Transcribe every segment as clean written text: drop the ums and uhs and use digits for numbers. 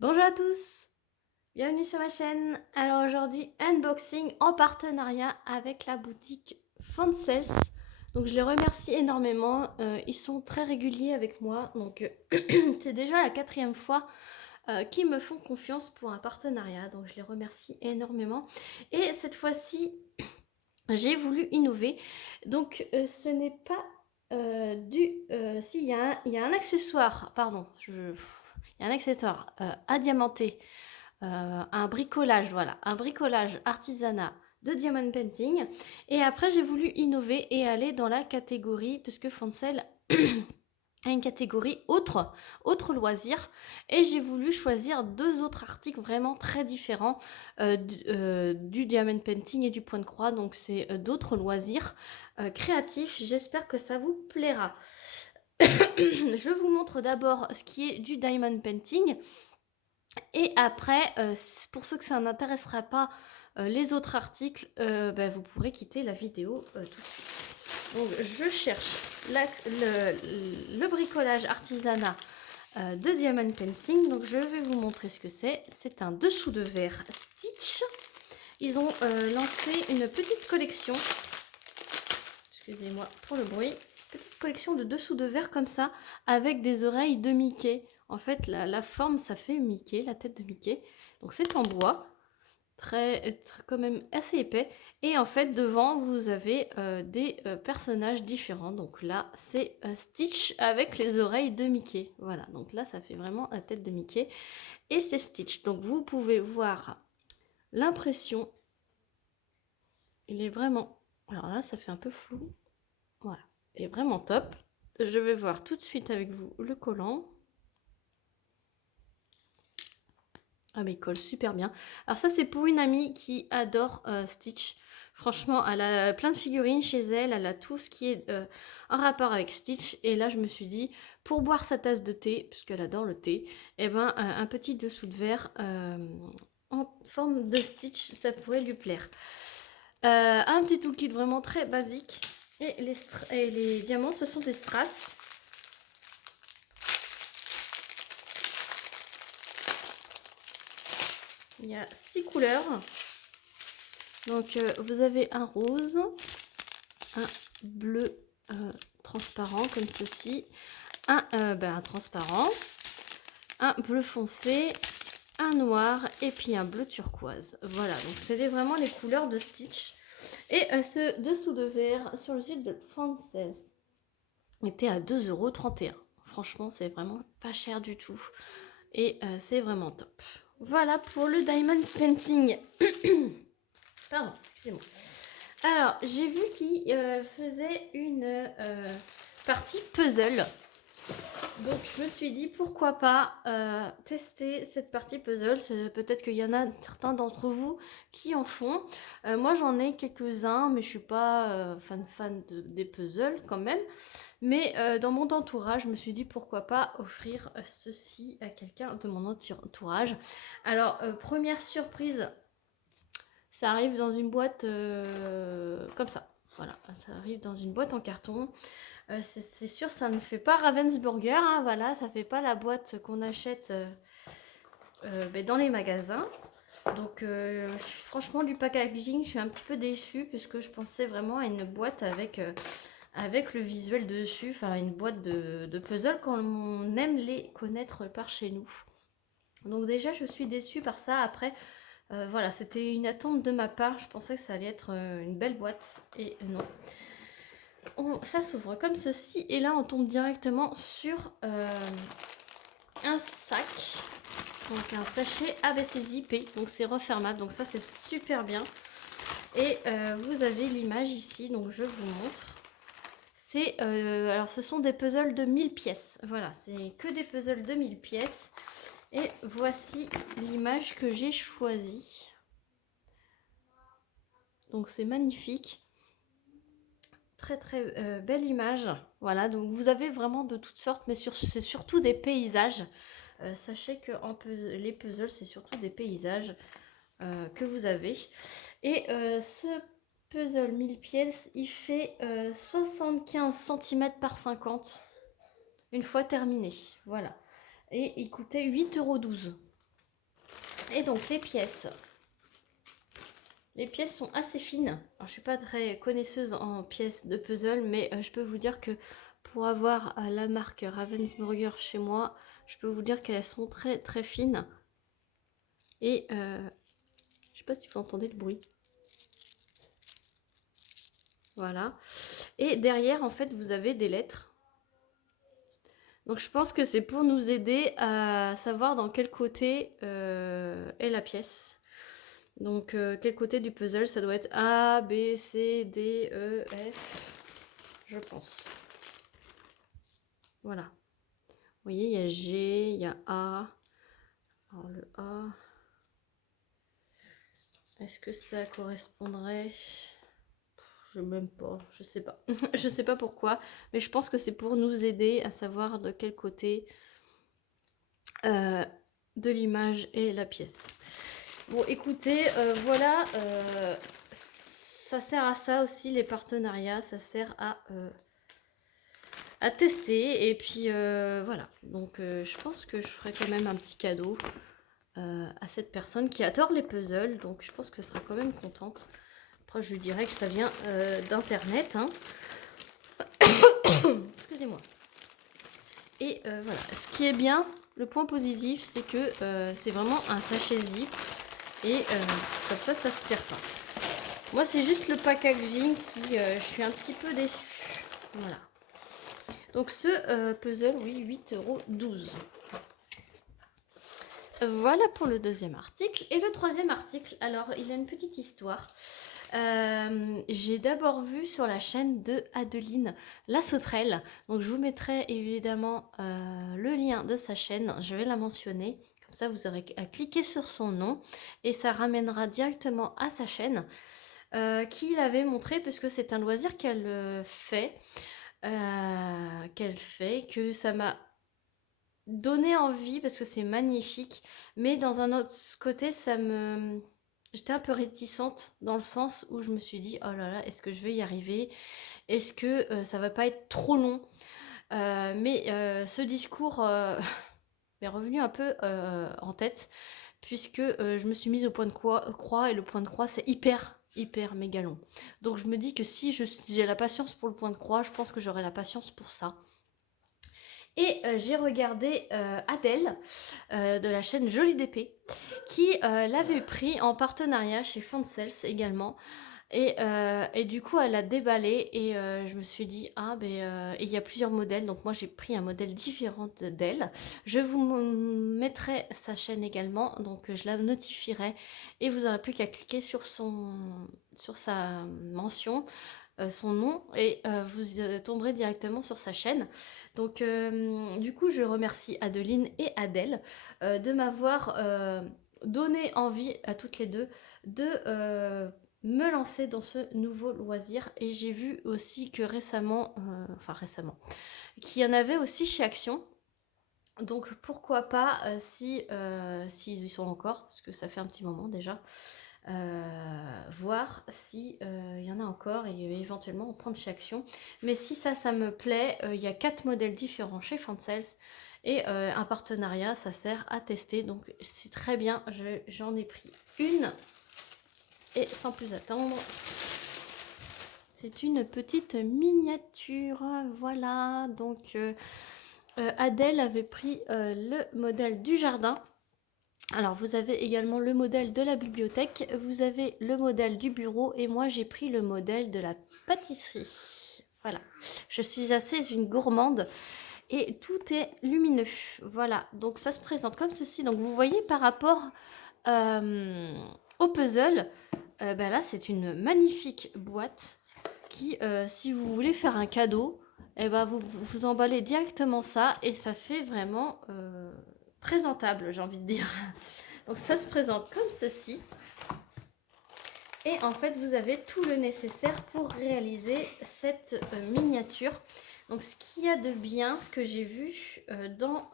Bonjour à tous, bienvenue sur ma chaîne. Alors aujourd'hui, unboxing en partenariat avec la boutique Fansels. Donc je les remercie énormément, ils sont très réguliers avec moi. Donc c'est déjà la 4e fois qu'ils me font confiance pour un partenariat. Donc je les remercie énormément. Et cette fois-ci, j'ai voulu innover. Donc ce n'est pas si, il y a un accessoire, pardon, il y a un accessoire à diamanter, un bricolage, voilà, un bricolage artisanat de diamond painting. Et après, j'ai voulu innover et aller dans la catégorie, puisque Fancel a une catégorie autre loisir. Et j'ai voulu choisir 2 autres articles vraiment très différents du diamond painting et du point de croix. Donc, c'est d'autres loisirs créatifs. J'espère que ça vous plaira. Je vous montre d'abord ce qui est du diamond painting. Et après, pour ceux que ça n'intéressera pas, les autres articles, vous pourrez quitter la vidéo tout de suite. Donc je cherche le bricolage artisanat de Diamond Painting. Donc je vais vous montrer ce que c'est. C'est un dessous de verre Stitch. Ils ont lancé une petite collection. Excusez-moi pour le bruit. Petite collection de dessous de verre comme ça, avec des oreilles de Mickey. En fait, la forme, ça fait Mickey, la tête de Mickey. Donc c'est en bois, quand même assez épais. Et en fait, devant, vous avez des personnages différents. Donc là, c'est Stitch avec les oreilles de Mickey. Voilà, donc là, ça fait vraiment la tête de Mickey. Et c'est Stitch. Donc vous pouvez voir l'impression. Il est vraiment... Alors là, ça fait un peu flou. Voilà, il est vraiment top. Je vais voir tout de suite avec vous le collant. Ah mais il colle super bien. Alors ça c'est pour une amie qui adore Stitch. Franchement, elle a plein de figurines chez elle, elle a tout ce qui est en rapport avec Stitch. Et là je me suis dit, pour boire sa tasse de thé, puisqu'elle adore le thé, et ben un petit dessous de verre en forme de Stitch, ça pourrait lui plaire. Un petit toolkit vraiment très basique. Et les diamants, ce sont des strass. Il y a 6 couleurs. Donc vous avez un rose, un bleu transparent comme ceci, un transparent, un bleu foncé, un noir et puis un bleu turquoise. Voilà, donc c'est vraiment les couleurs de Stitch. Et ce dessous de verre sur le site de Frances était à 2,31 €. Franchement, c'est vraiment pas cher du tout. Et c'est vraiment top. Voilà pour le Diamond Painting. Pardon, excusez-moi. Alors, j'ai vu qu'il faisait une partie puzzle. Donc, je me suis dit, pourquoi pas tester cette partie puzzle. Peut-être qu'il y en a certains d'entre vous qui en font. Moi, j'en ai quelques-uns, mais je suis pas fan des puzzles quand même. Mais dans mon entourage, je me suis dit, pourquoi pas offrir ceci à quelqu'un de mon entourage. Alors, première surprise, ça arrive dans une boîte comme ça. Voilà, ça arrive dans une boîte en carton. C'est sûr, ça ne fait pas Ravensburger. Hein, voilà, ça fait pas la boîte qu'on achète dans les magasins. Donc, franchement, du packaging, je suis un petit peu déçue puisque je pensais vraiment à une boîte avec le visuel dessus. Enfin, une boîte de puzzle comme on aime les connaître par chez nous. Donc déjà, je suis déçue par ça. Après, voilà, c'était une attente de ma part. Je pensais que ça allait être une belle boîte. Et non. Ça s'ouvre comme ceci. Et là, on tombe directement sur un sac. Donc un sachet avec ses zippés. Donc c'est refermable. Donc ça, c'est super bien. Et vous avez l'image ici. Donc je vous montre. Alors ce sont des puzzles de 1000 pièces. Voilà, c'est que des puzzles de 1000 pièces. Et voici l'image que j'ai choisie. Donc c'est magnifique. Très très belle image. Voilà, donc vous avez vraiment de toutes sortes, mais c'est surtout des paysages. Sachez que les puzzles, c'est surtout des paysages que vous avez. Et ce puzzle 1000 pièces, il fait 75 cm par 50 une fois terminé. Voilà. Et il coûtait 8,12 €. Et donc les pièces. Les pièces sont assez fines. Alors, je ne suis pas très connaisseuse en pièces de puzzle, mais je peux vous dire que pour avoir la marque Ravensburger chez moi, je peux vous dire qu'elles sont très très fines. Et je ne sais pas si vous entendez le bruit. Voilà. Et derrière, en fait, vous avez des lettres. Donc je pense que c'est pour nous aider à savoir dans quel côté est la pièce. Donc quel côté du puzzle, ça doit être A, B, C, D, E, F, je pense. Voilà. Vous voyez, il y a G, il y a A. Alors le A, est-ce que ça correspondrait? Je sais même pas, je sais pas. Je sais pas pourquoi, mais je pense que c'est pour nous aider à savoir de quel côté de l'image est la pièce. Bon, écoutez, voilà, ça sert à ça aussi, les partenariats, ça sert à tester, et puis voilà. Donc je pense que je ferai quand même un petit cadeau à cette personne qui adore les puzzles, donc je pense que ce sera quand même contente. Après, je lui dirais que ça vient d'internet, hein. Excusez-moi. Et voilà, ce qui est bien, le point positif, c'est que c'est vraiment un sachet zip, et comme ça se perd pas. Moi, c'est juste le packaging qui, je suis un petit peu déçue. Voilà. Donc ce puzzle, oui, 8,12 €. Voilà pour le deuxième article. Et le troisième article, alors il a une petite histoire. J'ai d'abord vu sur la chaîne de Adeline La Sauterelle. Donc je vous mettrai évidemment le lien de sa chaîne. Je vais la mentionner. Comme ça, vous aurez à cliquer sur son nom et ça ramènera directement à sa chaîne. Qui l'avait montré, puisque c'est un loisir qu'elle fait, que ça m'a donné envie parce que c'est magnifique, mais dans un autre côté, j'étais un peu réticente dans le sens où je me suis dit, oh là là, est-ce que je vais y arriver? Est-ce que ça va pas être trop long? Mais ce discours m'est revenu un peu en tête, puisque je me suis mise au point de croix, et le point de croix, c'est hyper méga long. Donc je me dis que si j'ai la patience pour le point de croix, je pense que j'aurai la patience pour ça. Et j'ai regardé Adèle de la chaîne Jolie d'épée, qui l'avait pris en partenariat chez Fancels également. Et du coup, elle a déballé, et je me suis dit, ah, ben, il y a plusieurs modèles, donc moi j'ai pris un modèle différent d'elle. Je vous mettrai sa chaîne également, donc je la notifierai, et vous n'aurez plus qu'à cliquer sur sa mention, son nom, et vous tomberez directement sur sa chaîne. Donc du coup, je remercie Adeline et Adèle de m'avoir donné envie à toutes les deux de me lancer dans ce nouveau loisir. Et j'ai vu aussi que récemment, qu'il y en avait aussi chez Action. Donc pourquoi pas, s'ils y sont encore, parce que ça fait un petit moment déjà, voir si il y en a encore, et éventuellement en prendre chez Action. Mais si ça me plaît, il y a 4 modèles différents chez Fancels, et un partenariat, ça sert à tester, donc c'est très bien. J'en ai pris une, et sans plus attendre, c'est une petite miniature. Voilà, donc Adèle avait pris le modèle du jardin. Alors vous avez également le modèle de la bibliothèque, vous avez le modèle du bureau, et moi j'ai pris le modèle de la pâtisserie. Voilà, je suis assez une gourmande, et tout est lumineux. Voilà, donc ça se présente comme ceci. Donc vous voyez, par rapport au puzzle, ben là c'est une magnifique boîte qui, si vous voulez faire un cadeau, eh ben vous emballez directement ça, et ça fait vraiment présentable, j'ai envie de dire. Donc ça se présente comme ceci, et en fait vous avez tout le nécessaire pour réaliser cette miniature. Donc ce qu'il y a de bien, ce que j'ai vu dans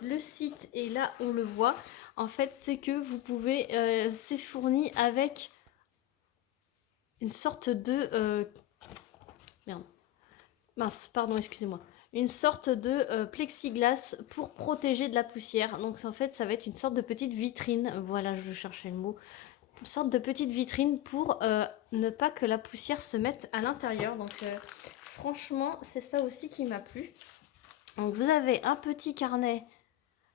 le site, et là on le voit, en fait, c'est que vous pouvez, c'est fourni avec une sorte de merde, mince, pardon, excusez-moi, une sorte de plexiglas pour protéger de la poussière. Donc en fait, ça va être une sorte de petite vitrine. Voilà, je cherchais le mot. Une sorte de petite vitrine pour ne pas que la poussière se mette à l'intérieur. Donc franchement, c'est ça aussi qui m'a plu. Donc vous avez un petit carnet.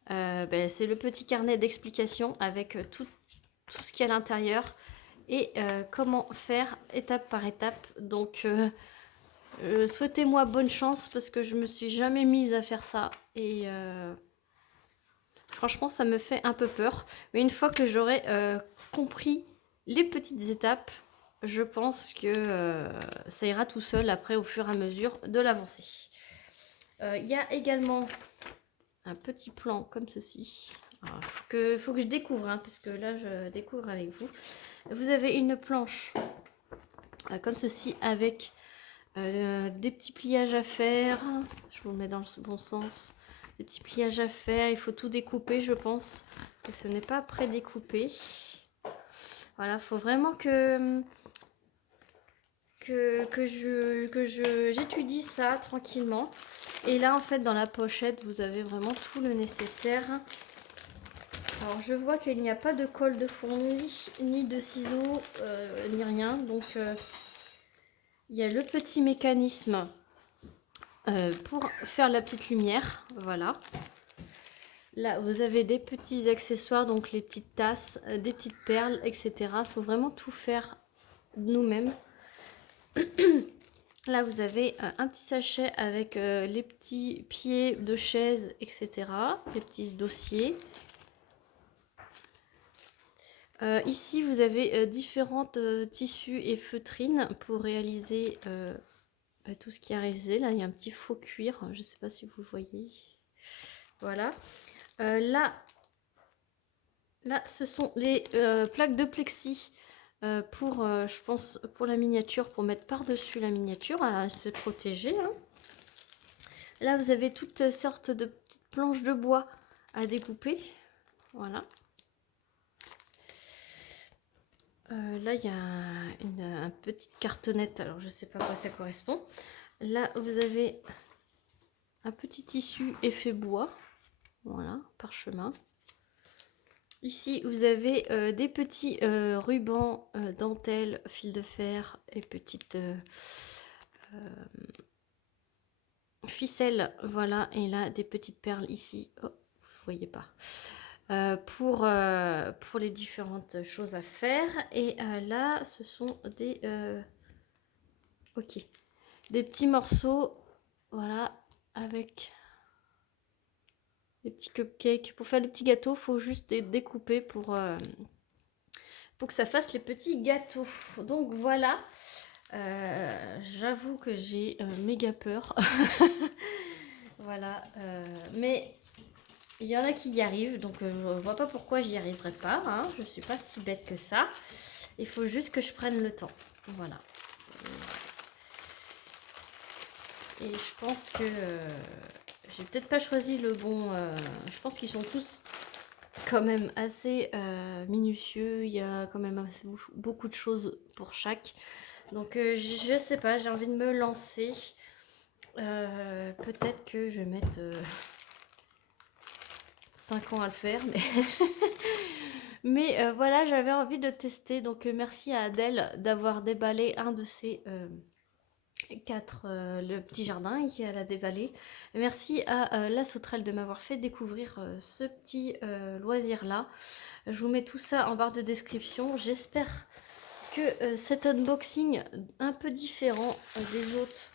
C'est le petit carnet d'explications avec tout ce qu'il y a à l'intérieur et comment faire étape par étape. Donc souhaitez-moi bonne chance parce que je me suis jamais mise à faire ça et franchement ça me fait un peu peur. Mais une fois que j'aurai compris les petites étapes, je pense que ça ira tout seul après au fur et à mesure de l'avancée. Il y a également un petit plan comme ceci. Il faut que je découvre, hein, parce que là je découvre avec vous. Vous avez une planche comme ceci avec des petits pliages à faire. Je vous le mets dans le bon sens. Des petits pliages à faire. Il faut tout découper, je pense, parce que ce n'est pas prédécoupé. Voilà, il faut vraiment que j'étudie ça tranquillement. Et là, en fait, dans la pochette, vous avez vraiment tout le nécessaire. Alors, je vois qu'il n'y a pas de colle de fourmi, ni de ciseaux, ni rien. Donc, il y a le petit mécanisme pour faire la petite lumière. Voilà. Là, vous avez des petits accessoires, donc les petites tasses, des petites perles, etc. Il faut vraiment tout faire nous-mêmes. Là, vous avez un petit sachet avec les petits pieds de chaise, etc. Les petits dossiers. Ici, vous avez différentes tissus et feutrines pour réaliser tout ce qui est réalisé. Là, il y a un petit faux cuir. Je ne sais pas si vous voyez. Voilà. Là, ce sont les plaques de plexi pour, je pense, pour la miniature, pour mettre par-dessus la miniature, à se protéger. Hein. Là, vous avez toutes sortes de petites planches de bois à découper. Voilà. Là, il y a une petite cartonnette. Alors, je ne sais pas à quoi ça correspond. Là, vous avez un petit tissu effet bois. Voilà, parchemin. Ici, vous avez des petits rubans, dentelles, fil de fer et petites ficelles. Voilà, et là, des petites perles ici. Oh, vous voyez pas. Pour les différentes choses à faire. Et là, ce sont des... ok. Des petits morceaux, voilà, avec... les petits cupcakes. Pour faire les petits gâteaux, il faut juste découper pour que ça fasse les petits gâteaux. Donc voilà, j'avoue que j'ai méga peur. Voilà, mais il y en a qui y arrivent, donc je vois pas pourquoi j'y arriverai pas. Hein. Je suis pas si bête que ça. Il faut juste que je prenne le temps. Voilà. Et je pense que j'ai peut-être pas choisi le bon. Je pense qu'ils sont tous quand même assez minutieux. Il y a quand même beaucoup de choses pour chaque. Donc je sais pas, j'ai envie de me lancer. Peut-être que je vais mettre 5 ans à le faire. Mais voilà, j'avais envie de tester. Donc merci à Adèle d'avoir déballé un de ces... 4 le petit jardin qui a la déballé. Merci à la sauterelle de m'avoir fait découvrir ce petit loisir là. Je vous mets tout ça en barre de description. J'espère que cet unboxing un peu différent des autres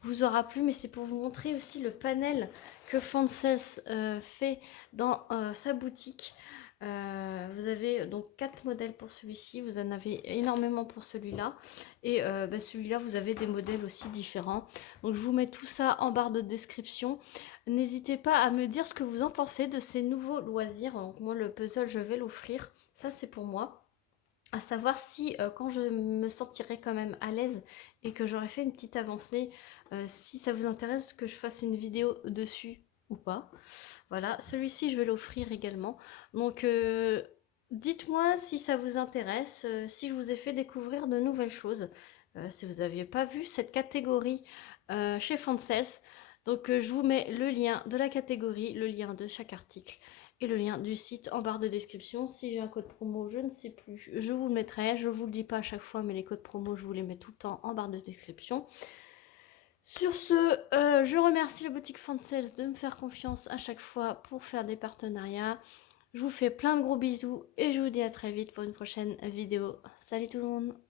vous aura plu, mais c'est pour vous montrer aussi le panel que Fancels fait dans sa boutique. Vous avez donc 4 modèles pour celui-ci, vous en avez énormément pour celui-là et celui-là vous avez des modèles aussi différents. Donc je vous mets tout ça en barre de description. N'hésitez pas à me dire ce que vous en pensez de ces nouveaux loisirs. Donc moi le puzzle je vais l'offrir, ça c'est pour moi. À savoir si quand je me sentirai quand même à l'aise et que j'aurai fait une petite avancée, si ça vous intéresse que je fasse une vidéo dessus ou pas. Voilà, celui-ci je vais l'offrir également. Donc dites-moi si ça vous intéresse, si je vous ai fait découvrir de nouvelles choses, si vous n'aviez pas vu cette catégorie chez Fancels. Donc je vous mets le lien de la catégorie, le lien de chaque article et le lien du site en barre de description. Si j'ai un code promo, je ne sais plus, je vous le mettrai. Je vous le dis pas à chaque fois, mais les codes promo, je vous les mets tout le temps en barre de description. Sur ce, je remercie la boutique Fansales de me faire confiance à chaque fois pour faire des partenariats. Je vous fais plein de gros bisous et je vous dis à très vite pour une prochaine vidéo. Salut tout le monde!